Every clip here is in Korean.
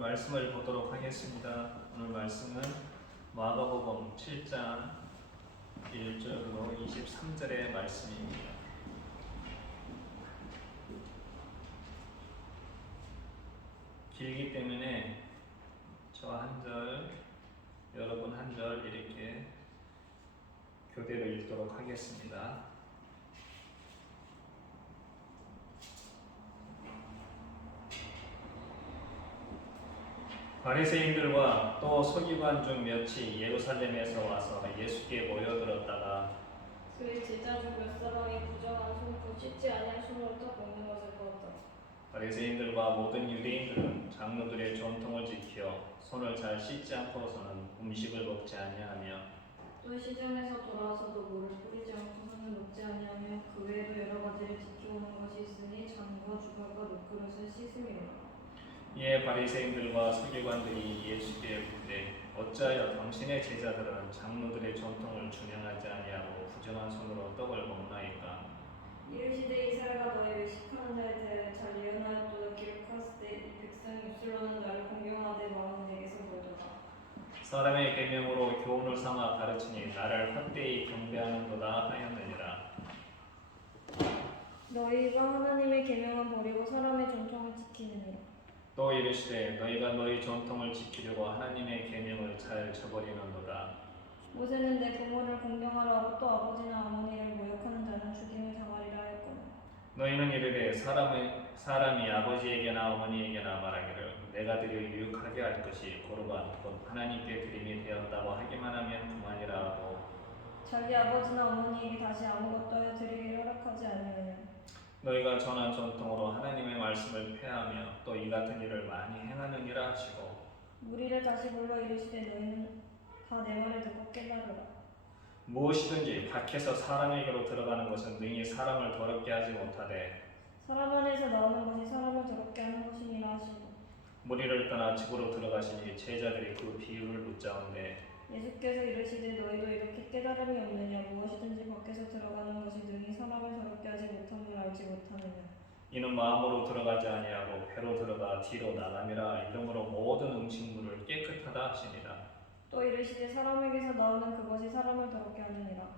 말씀을 보도록 하겠습니다. 오늘 말씀은 마가복음 7장 1절로 23절의 말씀입니다. 길기 때문에 저 한 절, 여러분 한 절 이렇게 교대로 읽도록 하겠습니다. 바리새인들과 또 서기관 중 몇이 예루살렘에서 와서 예수께 모여들었다가 그의 제자 중 몇 사람이 부정한 손 씻지 아니한 손으로 떡 먹는 것을 보았다. 바리새인들과 모든 유대인들은 장로들의 전통을 지켜 손을 잘 씻지 않고서는 음식을 먹지 아니하며 또 시장에서 돌아와서도 물을 뿌리지 않고서는 먹지 아니하며 그 외에도 여러 가지를 지켜오는 것이 있으니 잔과 주걱과 녹그릇을 씻음이로라. 이에 바리새인들과 서기관들이 예수께 묻되 어찌하여 당신의 제자들은 장로들의 전통을 준행하지 아니하고 부정한 손으로 떡을 먹나이까? 이르시되 이스라엘아 너희 외식하는 자에 대하여 잘 예언하였도다. 기록하였을 때 이 백성이 입술로는 나를 공경하되 마음은 내게서 멀더라. 사람의 계명으로 교훈을 삼아 가르치니 나를 헛되이 경배하는도다 하였느니라. 너희가 하나님의 계명은 버리고 사람의 전통을 지키느니라. 또 이르시되 너희가 너희 전통을 지키려고 하나님의 계명을 잘 저버리는도다. 모세는 내 부모를 공경하라 하고 또 아버지나 어머니를 모욕하는 자는 죽임을 당하리라 했거늘. 너희는 이르되 사람이 아버지에게나 어머니에게나 말하기를 내가 드려 유익하게 할 것이 고르반 곧 하나님께 드림이 되었다고 하기만 하면 그만이라 하고 자기 아버지나 어머니에게 다시 아무것도 하여 드리기를 허락하지 아니하냐. 너희가 전한 전통으로 하나님의 말씀을 폐하며 또 이 같은 일을 많이 행하느니라 하시고 무리를 다시 불러 이르시되 너희는 다 내 말을 듣고 깨달으라. 무엇이든지 밖에서 사람에게로 들어가는 것은 능히 사람을 더럽게 하지 못하되 사람 안에서 나오는 것이 사람을 더럽게 하는 것이니라 하시고 무리를 떠나 집으로 들어가시니 제자들이 그 비유를 묻자온데 예수께서 이르시되 너희도 이렇게 깨달음이 없느냐. 무엇이든지 밖에서 들어가는 것이 능히 사람을 더럽게 하지 못함을 알지 못하느냐. 이는 마음으로 들어가지 아니하고 배로 들어가 뒤로 나감이라. 이러므로 모든 음식물을 깨끗하다 하시니라. 또 이르시되 사람에게서 나오는 그것이 사람을 더럽게 하느니라.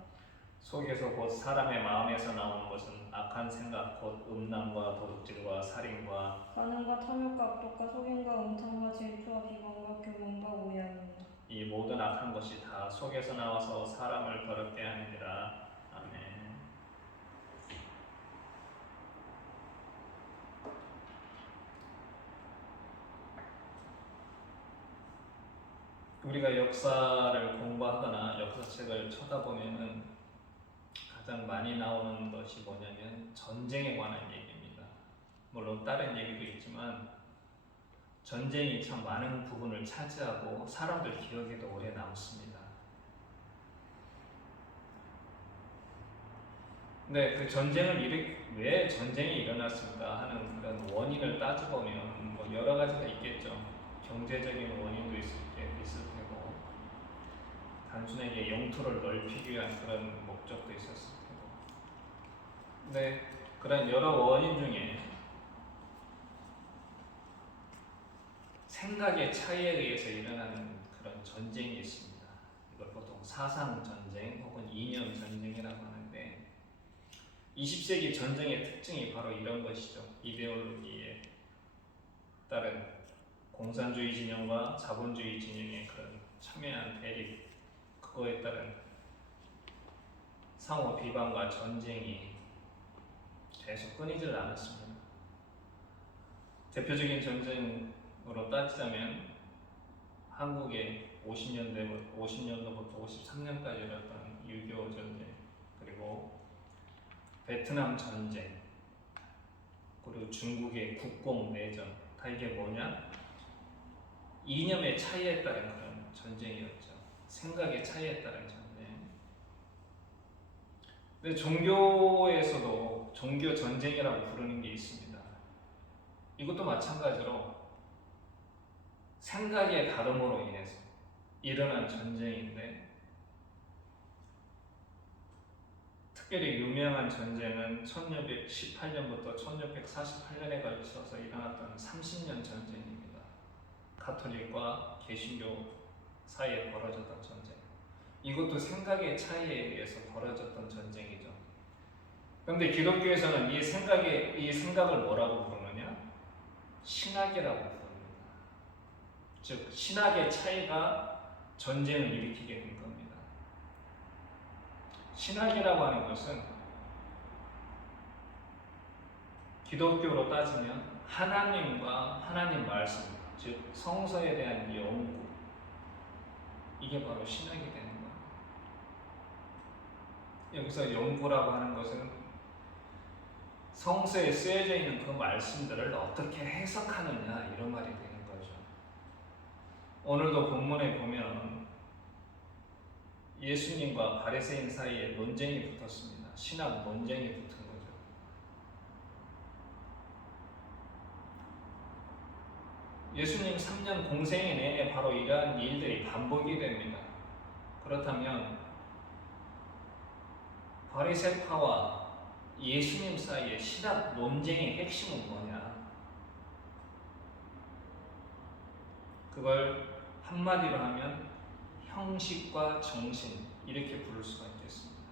속에서 곧 사람의 마음에서 나오는 것은 악한 생각 곧 음란과 도둑질과 살인과 간음과 탐욕과 악독과 속임과 음탕과 질투와 비방과 교만과 오해함이니라. 이 모든 악한 것이 다 속에서 나와서 사람을 더럽게 하느니라. 아멘. 우리가 역사를 공부하거나 역사책을 쳐다보면은 가장 많이 나오는 것이 뭐냐면 전쟁에 관한 얘기입니다. 물론 다른 얘기도 있지만 전쟁이 참 많은 부분을 차지하고 사람들 기억에도 오래 남습니다. 근데 그 왜 전쟁이 일어났을까 하는 그런 원인을 따져보면 뭐 여러 가지가 있겠죠. 경제적인 원인도 있을 테고 단순하게 영토를 넓히기 위한 그런 목적도 있었을 테고. 근데 그런 여러 원인 중에 생각의 차이에 의해서 일어나는 그런 전쟁이 있습니다. 이걸 보통 사상 전쟁 혹은 이념 전쟁이라고 하는데 20세기 전쟁의 특징이 바로 이런 것이죠. 이데올로기에 따른 공산주의 진영과 자본주의 진영의 그런 첨예한 대립, 그거에 따른 상호 비방과 전쟁이 계속 끊이질 않았습니다. 대표적인 전쟁으로 따지자면 한국의 50년도부터 53년까지 일었던 6.25 전쟁, 그리고 베트남 전쟁, 그리고 중국의 국공내전, 다 이게 뭐냐? 이념의 차이에 따른 그런 전쟁이었죠. 생각의 차이에 따른 전쟁. 근데 종교에서도 종교 전쟁이라고 부르는 게 있습니다. 이것도 마찬가지로 생각의 다름으로 인해서 일어난 전쟁인데, 특별히 유명한 전쟁은 1618년부터 1648년에 걸쳐서 일어났던 30년 전쟁입니다. 가톨릭과 개신교 사이에 벌어졌던 전쟁. 이것도 생각의 차이에 의해서 벌어졌던 전쟁이죠. 그런데 기독교에서는 이 생각을 뭐라고 부르느냐? 신학이라고 부릅니다. 즉 신학의 차이가 전쟁을 일으키게 된 겁니다. 신학이라고 하는 것은 기독교로 따지면 하나님과 하나님 말씀, 즉 성서에 대한 연구, 이게 바로 신학이 되는 거예요. 여기서 연구라고 하는 것은 성서에 쓰여져 있는 그 말씀들을 어떻게 해석하느냐, 이런 말이 되는 거죠. 오늘도 본문에 보면 예수님과 바리새인 사이에 논쟁이 붙었습니다. 신학 논쟁이 붙은 거죠. 예수님 3년 공생애 내내 바로 이러한 일들이 반복이 됩니다. 그렇다면 바리새파와 예수님 사이의 신학 논쟁의 핵심은 뭐냐? 그걸 한마디로 하면 형식과 정신, 이렇게 부를 수가 있겠습니다.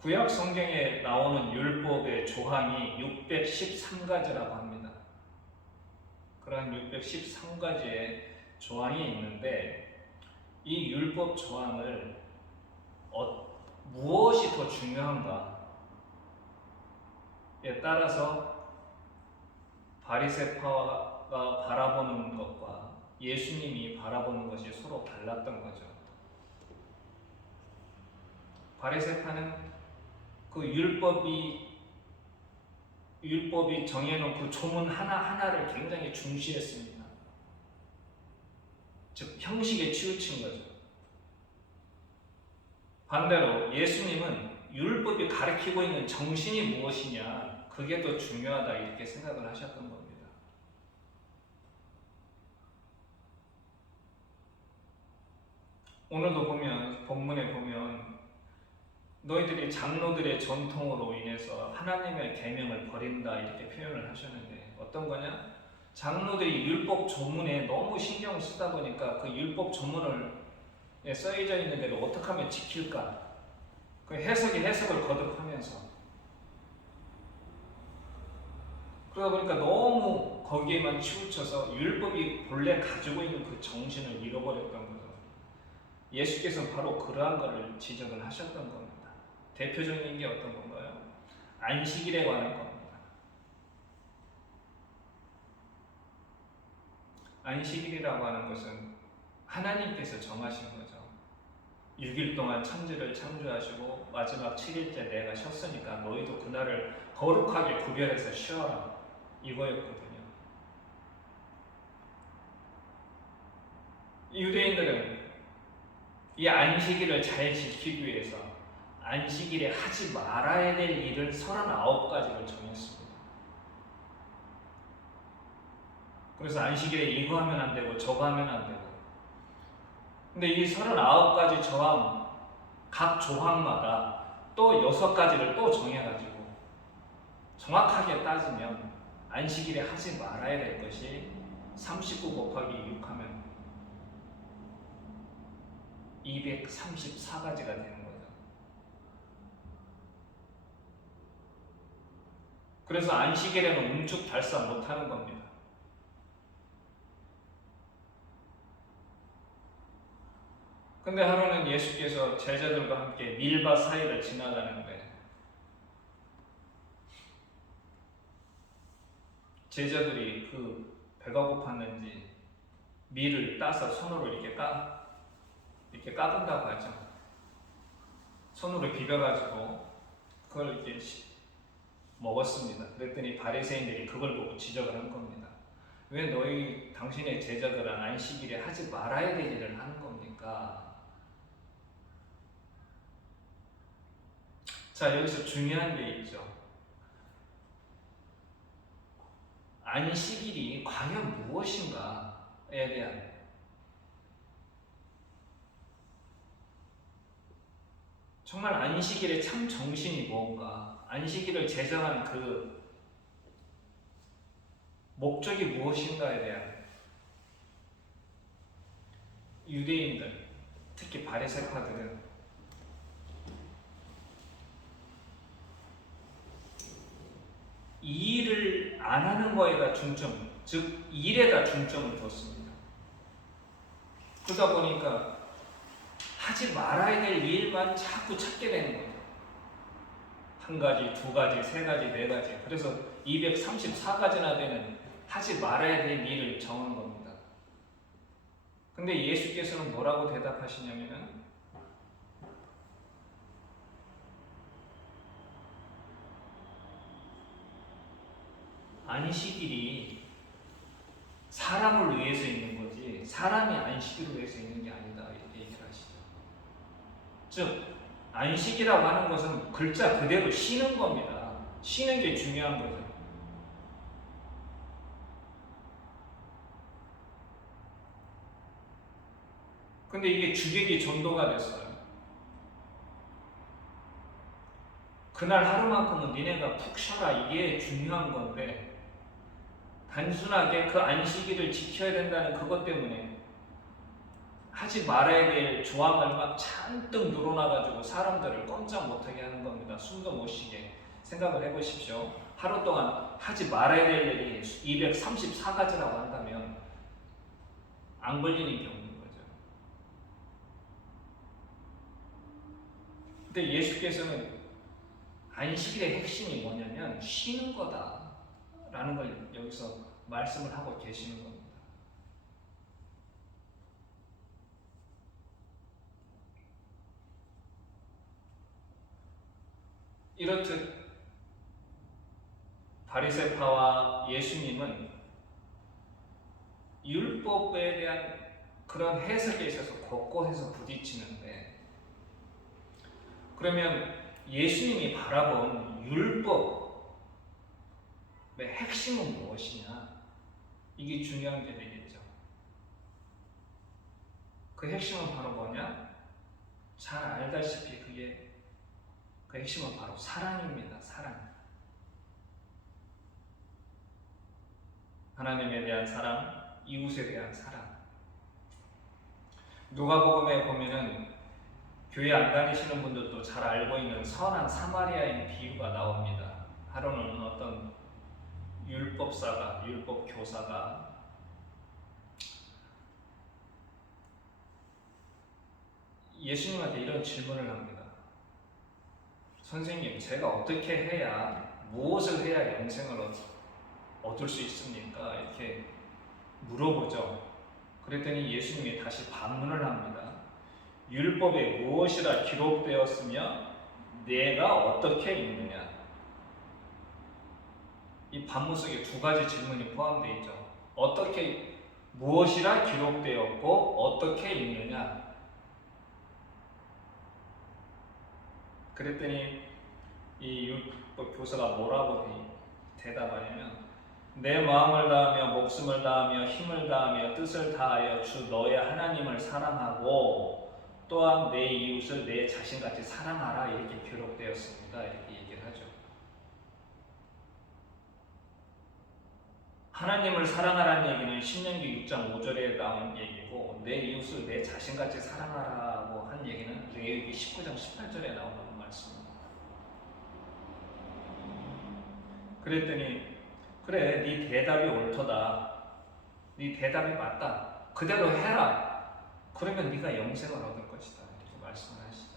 구약 성경에 나오는 율법의 조항이 613가지라고 합니다. 그런 613가지의 조항이 있는데 이 율법 조항을 무엇이 더 중요한가에 따라서 바리새파가 바라보는 것과 예수님이 바라보는 것이 서로 달랐던 거죠. 바리새파는 그 율법이 정해놓은 그 조문 하나하나를 굉장히 중시했습니다. 즉 형식에 치우친 거죠. 반대로 예수님은 율법이 가르치고 있는 정신이 무엇이냐, 그게 더 중요하다, 이렇게 생각을 하셨던 겁니다. 오늘도 보면 본문에 보면 너희들이 장로들의 전통으로 인해서 하나님의 계명을 버린다, 이렇게 표현을 하셨는데 어떤 거냐? 장로들이 율법 조문에 너무 신경을 쓰다 보니까 그 율법 조문을 써져 있는 대로 어떻게 하면 지킬까? 그 해석을 거듭하면서 그러다 보니까 너무 거기에만 치우쳐서 율법이 본래 가지고 있는 그 정신을 잃어버렸던 거죠. 예수께서는 바로 그러한 것을 지적을 하셨던 겁니다. 대표적인 게 어떤 건가요? 안식일에 관한 겁니다. 안식일이라고 하는 것은 하나님께서 정하신 거죠. 6일 동안 천지를 창조하시고 마지막 7일째 내가 쉬었으니까 너희도 그날을 거룩하게 구별해서 쉬어라, 이거였거든요. 유대인들은 이 안식일을 잘 지키기 위해서 안식일에 하지 말아야 될 일을 39가지를 정했습니다. 그래서 안식일에 이거 하면 안 되고 저거 하면 안 되고, 근데 이 39가지 조항, 각 조항마다 또 6가지를 또 정해가지고 정확하게 따지면 안식일에 하지 말아야 될 것이 39 곱하기 6 하면 234가지가 되는 거죠. 그래서 안식일에는 움축달사 못하는 겁니다. 근데 하루는 예수께서 제자들과 함께 밀밭 사이를 지나가는데 제자들이 그 배가 고팠는지 밀을 따서 손으로 이렇게 까분다고 하죠. 손으로 비벼가지고 그걸 이렇게 먹었습니다. 그랬더니 바리새인들이 그걸 보고 지적을 한 겁니다. 왜 당신의 제자들은 안식일에 하지 말아야 될 일을 하는 겁니까? 자, 여기서 중요한 게 있죠. 안식일이 과연 무엇인가에 대한 정말 안식일의 참 정신이 뭔가, 안식일을 제정한 그 목적이 무엇인가에 대한 유대인들, 특히 바리새파들은 이 일을 안 하는 거에다 중점, 즉 일에다 중점을 뒀습니다. 그러다 보니까 하지 말아야 될 일만 자꾸 찾게 되는 거죠. 한 가지, 두 가지, 세 가지, 네 가지. 그래서 234가지나 되는 하지 말아야 될 일을 정한 겁니다. 근데 예수께서는 뭐라고 대답하시냐면은 안식일이 사람을 위해서 있는 거지 사람이 안식일을 위해서 있는 게 아니다 이렇게 얘기를 하시죠. 즉 안식이라고 하는 것은 글자 그대로 쉬는 겁니다. 쉬는 게 중요한 거죠. 근데 이게 주객이 전도가 됐어요. 그날 하루만큼은 니네가 푹 쉬어라 이게 중요한 건데 단순하게 그 안식일을 지켜야 된다는 그것 때문에 하지 말아야 될 조항을 막 잔뜩 늘어나가지고 사람들을 꼼짝 못하게 하는 겁니다. 숨도 못 쉬게 생각을 해보십시오. 하루 동안 하지 말아야 될 일이 234가지라고 한다면 안 걸리는 경우인 거죠. 근데 예수께서는 안식일의 핵심이 뭐냐면 쉬는 거다라는 걸 여기서 말씀을 하고 계시는 겁니다. 이렇듯 바리새파와 예수님은 율법에 대한 그런 해석에 있어서 곳곳에서 부딪히는데 그러면 예수님이 바라본 율법의 핵심은 무엇이냐? 이게 중요한 게 되겠죠. 그 핵심은 바로 뭐냐? 잘 알다시피 그 핵심은 바로 사랑입니다. 사랑. 하나님에 대한 사랑, 이웃에 대한 사랑. 누가복음에 보면은 교회 안 다니시는 분들도 잘 알고 있는 선한 사마리아인 비유가 나옵니다. 하루는 어떤 율법 교사가 예수님한테 이런 질문을 합니다. 선생님, 제가 어떻게 해야, 무엇을 해야 영생을 얻을 수 있습니까? 이렇게 물어보죠. 그랬더니 예수님이 다시 반문을 합니다. 율법에 무엇이라 기록되었으며 내가 어떻게 읽느냐? 이 반문 속에 두 가지 질문이 포함되어 있죠. 어떻게, 무엇이라 기록되었고 어떻게 읽느냐? 그랬더니 이 율법 교사가 뭐라고 대답하냐면 내 마음을 다하며 목숨을 다하며 힘을 다하며 뜻을 다하여 주 너의 하나님을 사랑하고 또한 내 이웃을 내 자신같이 사랑하라 이렇게 기록되었습니다. 이렇게 얘기를 하죠. 하나님을 사랑하라는 얘기는 신명기 6장 5절에 나온 얘기고 내 이웃을 내 자신같이 사랑하라고 한 얘기는 레위기 19장 18절에 나오는 말씀입니다. 그랬더니 그래, 네 대답이 옳도다. 네 대답이 맞다. 그대로 해라. 그러면 네가 영생을 얻을 것이다. 이렇게 말씀을 하시죠.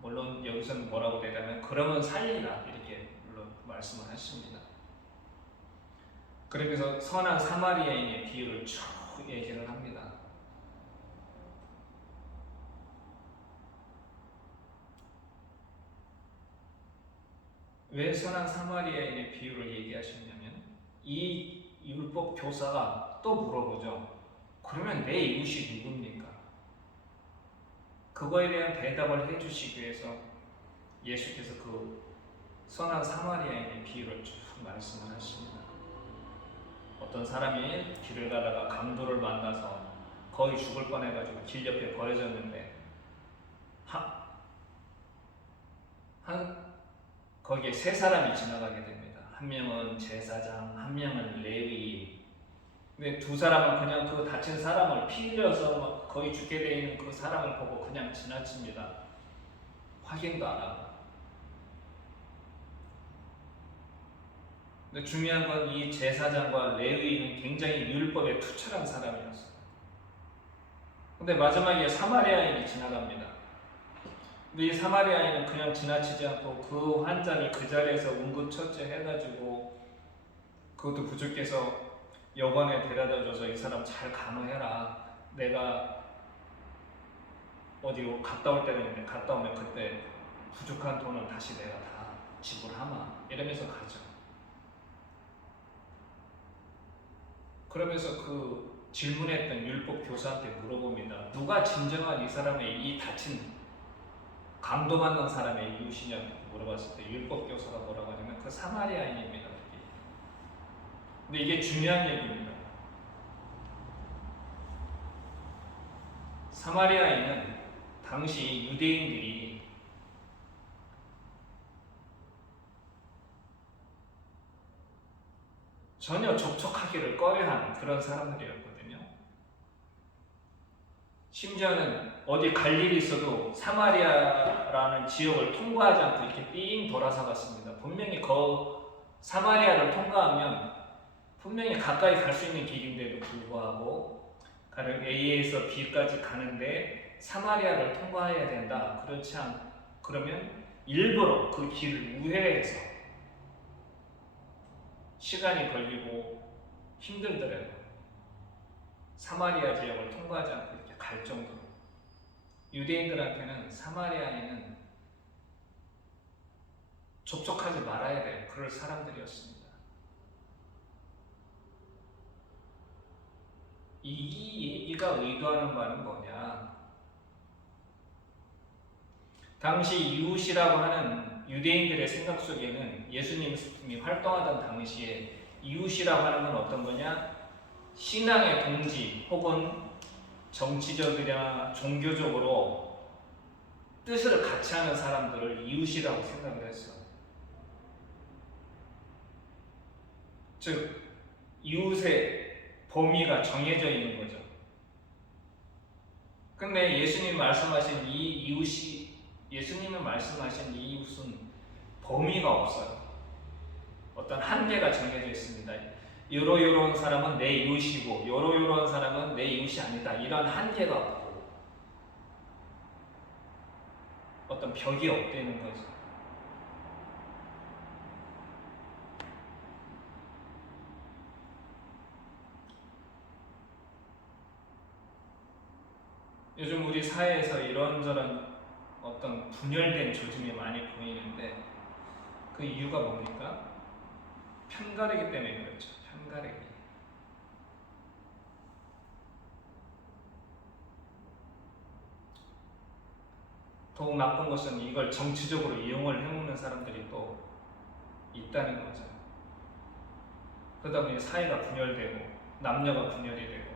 물론 여기서는 뭐라고 대답하면 그러면 살리라. 이렇게 물론 말씀을 하십니다. 그러면서 선한 사마리아인의 비유를 쭉 얘기를 합니다. 왜 선한 사마리아인의 비유를 얘기하셨냐면 이 율법 교사가 또 물어보죠. 그러면 내 이웃이 누굽니까? 그거에 대한 대답을 해주시기 위해서 예수께서 그 선한 사마리아인의 비유를 쭉 말씀을 하십니다. 어떤 사람이 길을 가다가 강도를 만나서 거의 죽을 뻔해가지고 길 옆에 버려졌는데 거기에 세 사람이 지나가게 됩니다. 한 명은 제사장, 한 명은 레위. 근데 두 사람은 그냥 그 다친 사람을 피 흘려서 막 거의 죽게 돼 있는 그 사람을 보고 그냥 지나칩니다. 확인도 안 하고. 근데 중요한 건 이 제사장과 레위인은 굉장히 율법에 투철한 사람이었어요. 근데 마지막에 사마리아인이 지나갑니다. 근데 이 사마리아인은 그냥 지나치지 않고 그 환자를 그 자리에서 응급처치 해가지고, 그것도 부족해서 여관에 데려다줘서 이 사람 잘 간호해라. 내가 어디 갔다 올 때는 있는데 갔다 오면 그때 부족한 돈은 다시 내가 다 지불하마. 이러면서 가죠. 그러면서 그 질문했던 율법 교사한테 물어봅니다. 누가 진정한 이 사람의 이 다친 감동받는 사람의 이웃이냐고 물어봤을 때 율법 교사가 뭐라고 하냐면 그 사마리아인입니다. 근데 이게 중요한 얘기입니다. 사마리아인은 당시 유대인들이 전혀 접촉하기를 꺼려하는 그런 사람들이었거든요. 심지어는 어디 갈 일이 있어도 사마리아라는 지역을 통과하지 않고 이렇게 삥 돌아서 갔습니다. 분명히 사마리아를 통과하면 분명히 가까이 갈 수 있는 길인데도 불구하고 가령 A에서 B까지 가는데 사마리아를 통과해야 된다. 그러면 일부러 그 길을 우회해서 시간이 걸리고 힘들더라도 사마리아 지역을 통과하지 않고 이렇게 갈 정도로 유대인들한테는 사마리아인은 접촉하지 말아야 돼요. 그럴 사람들이었습니다. 이 얘기가 의도하는 바는 뭐냐? 당시 이웃이라고 하는 유대인들의 생각 속에는 예수님이 활동하던 당시에 이웃이라고 하는 건 어떤 거냐? 신앙의 동지 혹은 정치적이나 종교적으로 뜻을 같이 하는 사람들을 이웃이라고 생각을 했어요. 즉 이웃의 범위가 정해져 있는 거죠. 근데 예수님이 말씀하신 이 이웃은 범위가 없어요. 어떤 한계가 정해져 있습니다. 요런 사람은 내 이웃이고 요런 사람은 내 이웃이 아니다. 이런 한계가 없고 어떤 벽이 없다는 거죠. 요즘 우리 사회에서 이런저런 어떤 분열된 조짐이 많이 보이는데 그 이유가 뭡니까? 편가르기 때문에 그렇죠. 편가르기. 더욱 나쁜 것은 이걸 정치적으로 이용을 해먹는 사람들이 또 있다는 거죠. 그러다 보니 사회가 분열되고 남녀가 분열이 되고.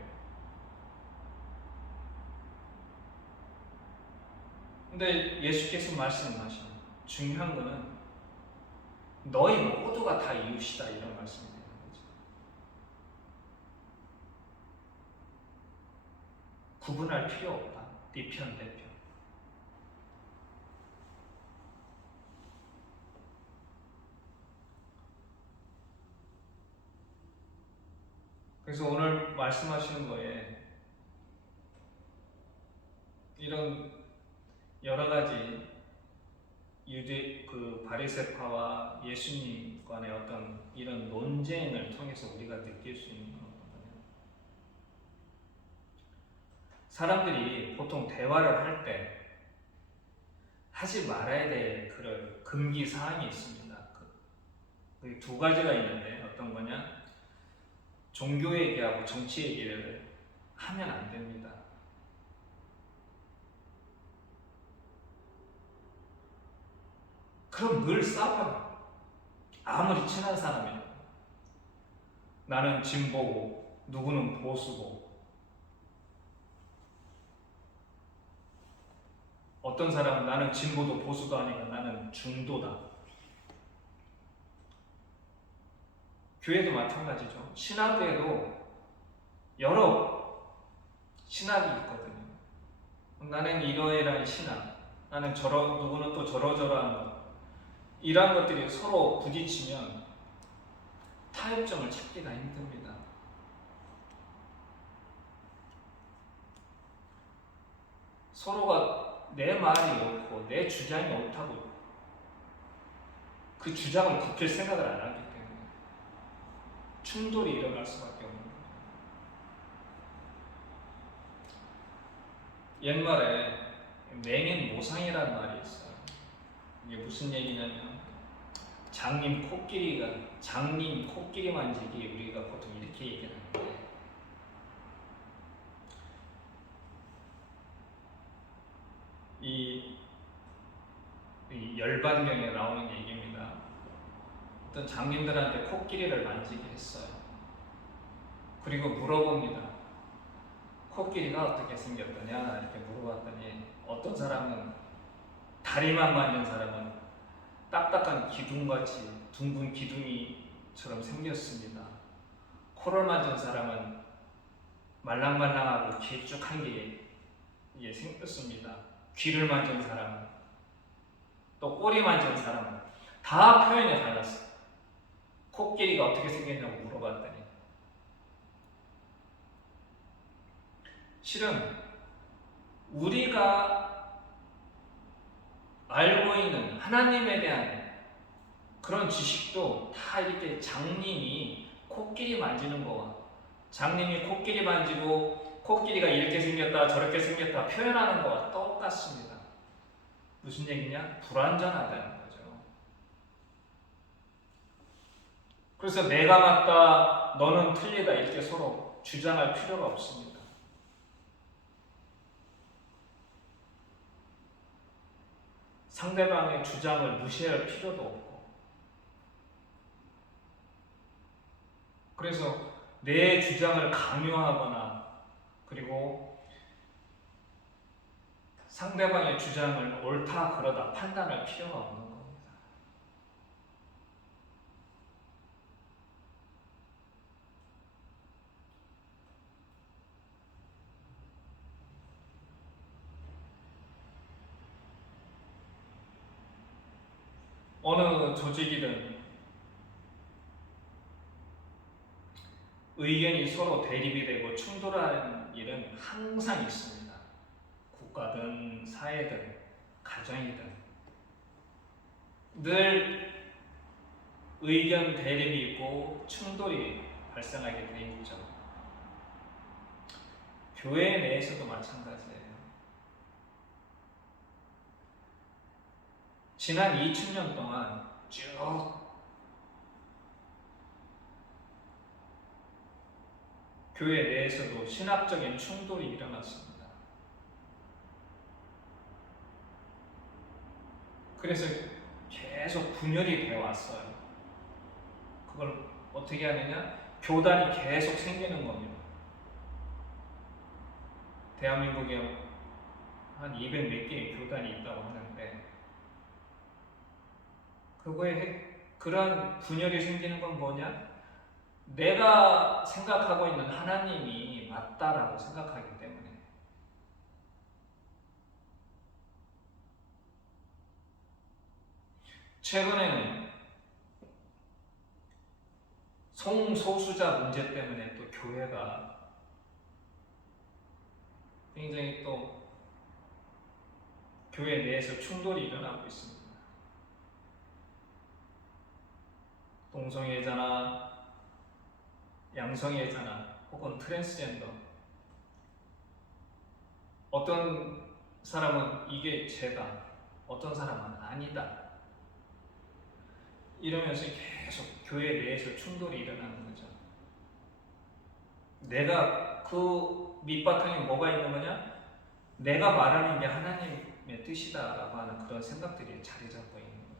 근데 예수께서 말씀하신 중요한 거는 너희 모두가 다 이웃이다 이런 말씀이 되는 거죠. 구분할 필요 없다. 네 편, 내 편. 그래서 오늘 말씀하시는 거에 이런 여러 가지 유대 바리새파와 예수님 간의 어떤 이런 논쟁을 통해서 우리가 느낄 수 있는 건 뭐냐? 사람들이 보통 대화를 할 때 하지 말아야 될 그런 금기 사항이 있습니다. 그 두 가지가 있는데 어떤 거냐? 종교 얘기하고 정치 얘기를 하면 안 됩니다. 그럼 늘 싸워요. 아무리 친한 사람이라도. 나는 진보고 누구는 보수고. 어떤 사람은 나는 진보도 보수도 아니고 나는 중도다. 교회도 마찬가지죠. 신학에도 여러 신학이 있거든요. 나는 이러이러한 신학, 나는 누구는 또 저러저러한 것, 이러한 것들이 서로 부딪히면 타협점을 찾기가 힘듭니다. 서로가 내 말이 옳고 내 주장이 옳다고 그 주장을 굽힐 생각을 안 하기 때문에 충돌이 일어날 수밖에 없는 거예요. 옛말에 맹인모상이라는 말이 있어요. 이게 무슨 얘기냐면 장님 코끼리 만지기, 우리가 보통 이렇게 얘기하는데, 이 열반경에 나오는 얘기입니다. 어떤 장님들한테 코끼리를 만지게 했어요. 그리고 물어봅니다. 코끼리가 어떻게 생겼더냐 이렇게 물어봤더니, 어떤 사람은 다리만 만진 사람은 딱딱한 기둥같이 둥근 기둥이처럼 생겼습니다. 코를 만진 사람은 말랑말랑하고 길쭉한 게 생겼습니다. 귀를 만진 사람은, 또 꼬리 만진 사람은 다 표현이 달랐어요. 코끼리가 어떻게 생겼냐고 물어봤더니, 실은 우리가 알고 있는 하나님에 대한 그런 지식도 다 이렇게 장님이 코끼리 만지는 거와, 장님이 코끼리 만지고 코끼리가 이렇게 생겼다 저렇게 생겼다 표현하는 거와 똑같습니다. 무슨 얘기냐? 불완전하다는 거죠. 그래서 내가 맞다 너는 틀리다 이렇게 서로 주장할 필요가 없습니다. 상대방의 주장을 무시할 필요도 없고, 그래서 내 주장을 강요하거나 그리고 상대방의 주장을 옳다 그러다 판단할 필요가 없는 겁니다. 어느 조직이든 의견이 서로 대립이 되고 충돌하는 일은 항상 있습니다. 국가든 사회든 가정이든 늘 의견 대립이 있고 충돌이 발생하게 돼 있죠. 교회 내에서도 마찬가지예요. 지난 2000년 동안 쭉 교회 내에서도 신학적인 충돌이 일어났습니다. 그래서 계속 분열이 되어 왔어요. 그걸 어떻게 하느냐? 교단이 계속 생기는 겁니다. 대한민국에 한 200 몇 개의 교단이 있다고 하는데, 그런 분열이 생기는 건 뭐냐? 내가 생각하고 있는 하나님이 맞다라고 생각하기 때문에. 최근에는 성소수자 문제 때문에 또 교회가 굉장히 또 교회 내에서 충돌이 일어나고 있습니다. 동성애자나 양성애자나 혹은 트랜스젠더, 어떤 사람은 이게 죄다, 어떤 사람은 아니다, 이러면서 계속 교회 내에서 충돌이 일어나는 거죠. 내가 그 밑바탕에 뭐가 있는 거냐? 내가 말하는 게 하나님의 뜻이다라고 하는 그런 생각들이 자리 잡고 있는 거죠.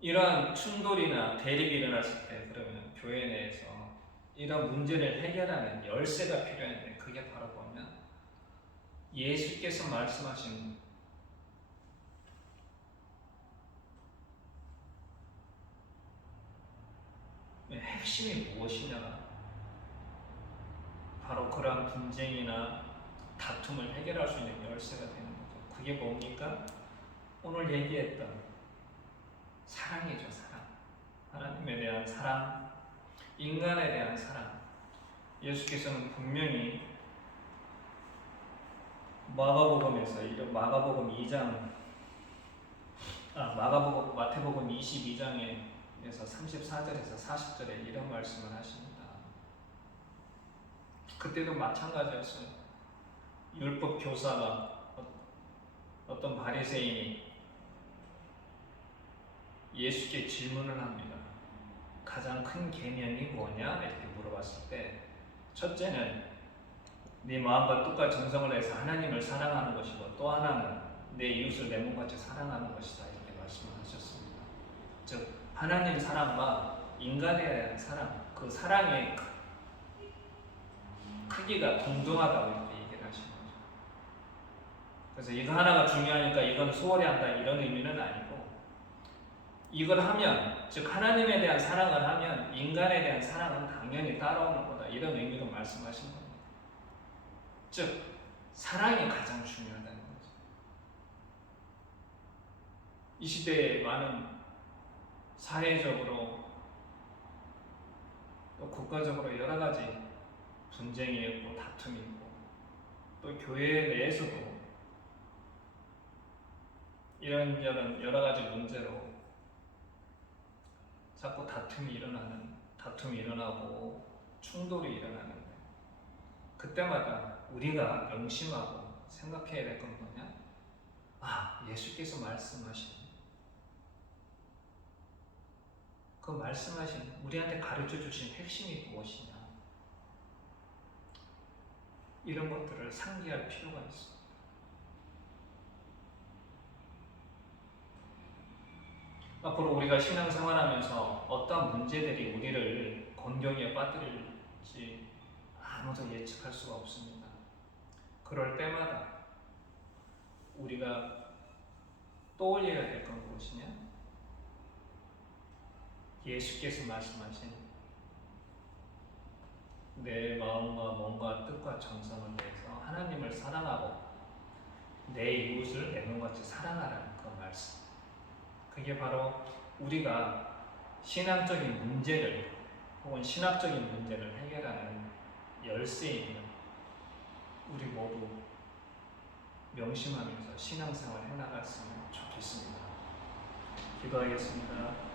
이러한 충돌이나 대립이 일어났을 때, 그러면 교회 내에서 이런 문제를 해결하는 열쇠가 필요한데, 그게 바로 보면 예수께서 말씀하신 핵심이 무엇이냐? 바로 그러한 분쟁이나 다툼을 해결할 수 있는 열쇠가 되는 거죠. 그게 뭡니까? 오늘 얘기했던 사랑이죠, 사랑. 하나님에 대한 사랑, 인간에 대한 사랑. 예수께서는 분명히 마가복음에서 이런 마태복음 22장에서 34절에서 40절에 이런 말씀을 하십니다. 그때도 마찬가지였어요. 율법 교사가 어떤 바리새인이 예수께 질문을 합니다. 가장 큰 계명이 뭐냐? 이렇게 물어봤을 때 첫째는 네 마음과 뜻과 정성을 해서 하나님을 사랑하는 것이고 또 하나는 내 이웃을 내 몸같이 사랑하는 것이다. 이렇게 말씀하셨습니다. 즉 하나님 사랑과 인간에 대한 사랑, 그 사랑의 크기가 동등하다고 이렇게 얘기를 하신 거죠. 그래서 이거 하나가 중요하니까 이건 소홀히 한다 이런 의미는 아니고 이걸 하면, 즉 하나님에 대한 사랑을 하면 인간에 대한 사랑은 당연히 따라오는 거다 이런 의미로 말씀하신 겁니다. 즉 사랑이 가장 중요하다는 거죠. 이 시대에 많은 사회적으로 또 국가적으로 여러 가지 분쟁이 있고 다툼이 있고 또 교회 내에서도 이런저런 여러 가지 문제로 자꾸 다툼이 일어나고 충돌이 일어나는데 그때마다 우리가 명심하고 생각해야 될 건 뭐냐? 예수께서 말씀하신 그 말씀하신 우리한테 가르쳐 주신 핵심이 무엇이냐? 이런 것들을 상기할 필요가 있습니다. 앞으로 우리가 신앙생활하면서 어떤 문제들이 우리를 곤경에 빠뜨릴지 아무도 예측할 수가 없습니다. 그럴 때마다 우리가 떠올려야 될 건 무엇이냐? 예수께서 말씀하신 내 마음과 몸과 뜻과 정성을 내서 하나님을 사랑하고 내 이웃을 내 몸같이 사랑하라는 그 말씀. 그게 바로 우리가 신앙적인 문제를 혹은 신학적인 문제를 해결하는 열쇠인 우리 모두 명심하면서 신앙생활 해나갔으면 좋겠습니다. 기도하겠습니다.